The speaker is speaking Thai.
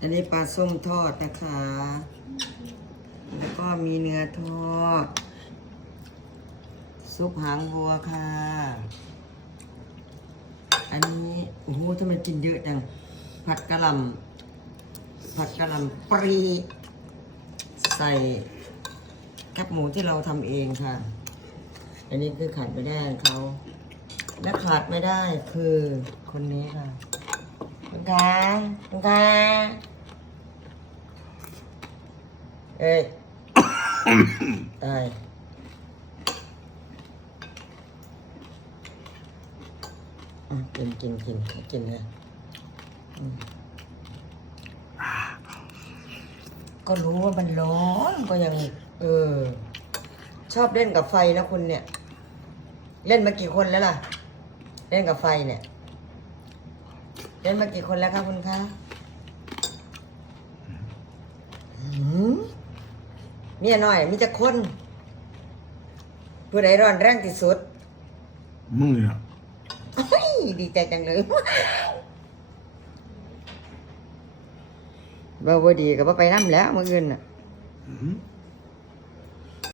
อันนี้ปลาส้มทอดนะคะ แล้วก็มีเนื้อทอด ซุปหางวัวค่ะ อันนี้ โอ้โหทำไมกินเยอะจัง ผัดกะหล่ำผัดกะหล่ำปรี ใส่แคบหมูที่เราทำเองค่ะ อันนี้คือขาดไม่ได้เขาและขาดไม่ได้คือคนนี้ค่ะ คุณคะคุณคะเอ้ยตายอะกินกินกินกินเลยก็รู้ว่ามันร้อนก็ยังเออ ชอบเล่นกับไฟนะคุณเนี่ย เล่นมากี่คนแล้วล่ะ เล่นกับไฟเนี่ย เล่นมากี่คนแล้วครับคุณคะหืมเมียน้อยมีจะคนผู้ใดร้อนแรงที่สุด มึงเนี่ยเฮ้ยดีใจจังเลยบ่บ่ดีก็บ่ไปน้ำแล้วมื้ออื่นน่ะอืม